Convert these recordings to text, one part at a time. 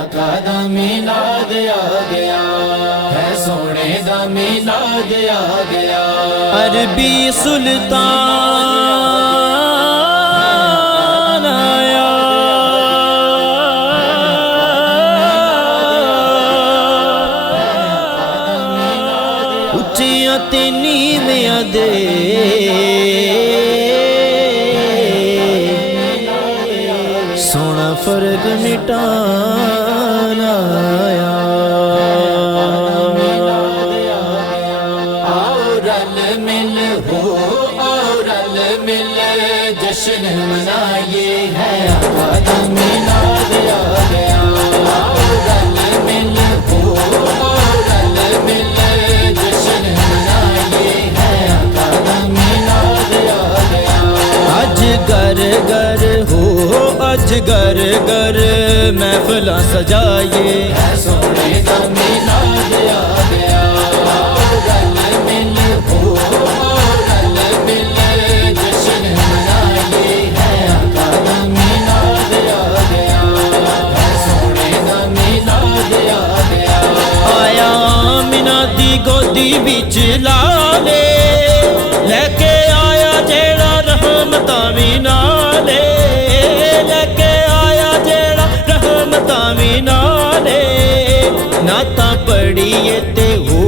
आका दा मिलाद आ गया है, सोने दा मिलाद आ गया। अरबी सुल्तान आया, उच्चियां ते नीवियां दे सोना फर्क मिटाना आया। आओ रल मिल हो, आओ रल मिल जश्न मनाइए है, आका दा मिलाद आ गया। आओ रल मिल हो, आओ रल मिल जश्न मनाइए है, आका दा मिलाद आ गया। अज घर घर हो, अज घर घर महफिल सजाइए है, सोने दा मिलाद आ गया। आओ रल मिल हो, आओ रल मिल जश्न मनाइए है, आका दा मिलाद आ गया है, सोने दा मिलाद आ गया। आया आमिना दी गोदी बिच लाले, लेके आया जेड़ा रहमतां भी नाले, लेके आया जेड़ा रहमतां भी नाले। नाता पढ़िए ते हो,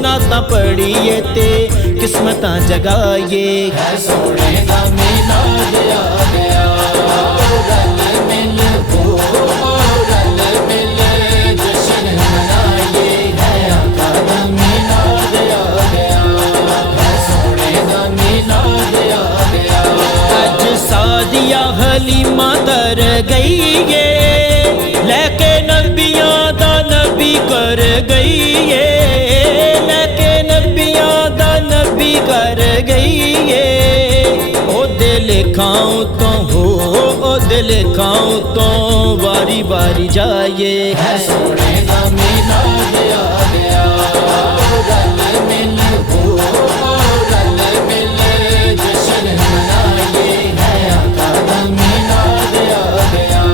नाता पढ़िए ते किस्मतां जगाइए है, सोने दा मिलाद आ गया। आओ रल मिल हो, आओ रल मिल जश्न मनाइए है, आका दा मिलाद आ गया है, सोने दा मिलाद आ गया। अज सादिया हलीमा तर गई है, लेके नबियां दा नबी कर गई है, लेके नबियां दा नबी कर गई है। ओ दिल खाऊं तो हो, ओ दिल खाऊं तो बारी बारी जाइए है, सोने दा मिलाद आ गया। आओ रल मिल हो, आओ रल मिल जश्न मनाइए है, आका दा मिलाद आ गया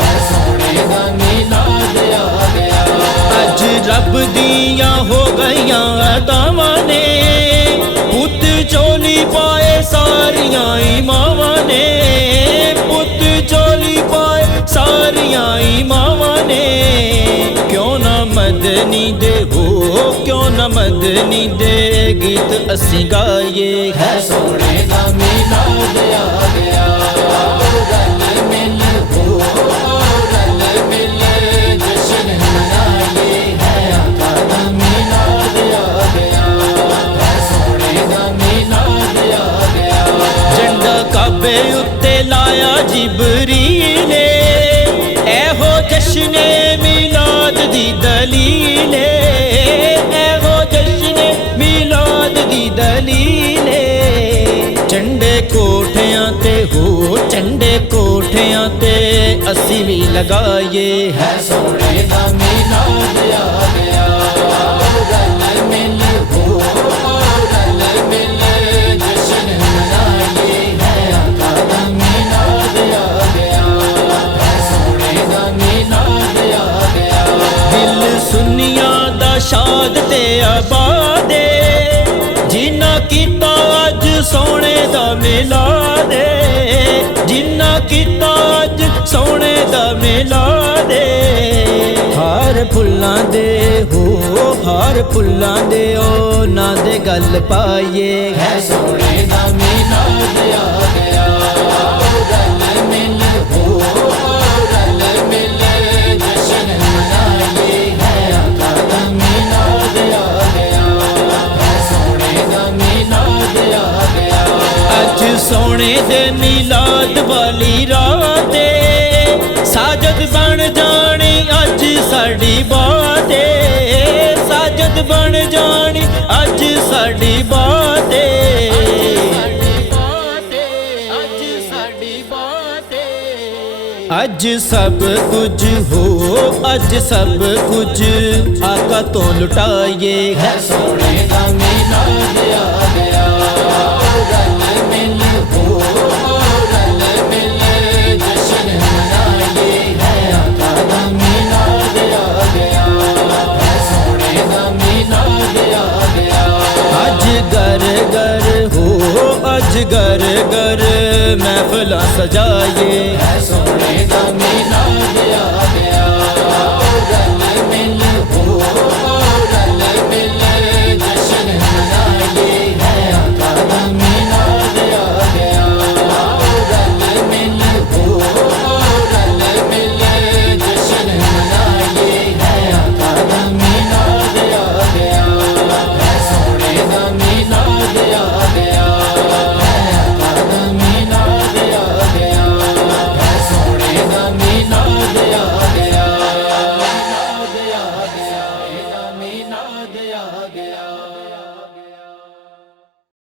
है, सोने दा मिलाद आ गया। अज रब दिया हो गईयां अदावां ने, पुत चोली पाए सारियां मावां ने, पुत चोली पाए सारियां मावां ने। क्यों ना मदनी दे हो, क्यों ना मदनी दे गीत असी गाइए है, सोने दा मिलाद आ गया। आओ रल मिल हो, आओ रल मिल जश्न मनाइए है, आका दा मिलाद आ गया है, सोने दा मिलाद आ गया। झंडा काबे उत्ते लाया जिबरीले, एहो जश्ने मिलाद दी दलीले, एहो जश्ने मिलाद दी दलीले। झंडे कोठियां ते हो, झंडे कोठियां ते असी भी लगाइए है, सोने दा मिलाद आ गया। आओ रल मिल हो, आओ रल मिल जश्न मनाइए है, आका दा मिलाद आ गया है, सोने दा मिलाद आ गया। दिल सुनिया दा शाद ते आबादे, जिन्ना कीता अज सोने दा मिलाद, जिन्ना कीता अज सोने दा मिलाद। हार फुल्लां दे हो, हार फुल्लां दे ओ ना दे गल पाइए है, सोने दा मिलाद आ गया। आओ रल मिल हो, आओ रल मिल जश्न मनाइए है, आका दा मिलाद आ गया है, सोने दा मिलाद आ गया। अज सोने दे मिलाद वाली रात साजद बन जानी अज साड़ी बात, साजद बन जानी अज साड़ी बात। अज सब कुछ हो, अज सब कुछ आका तो लुटाइए है, सोने दा मिलाद आ गया। आओ रल मिल हो, आओ रल मिल जश्न मनाइए है, आका दा मिलाद घर घर महफिल सजाइए।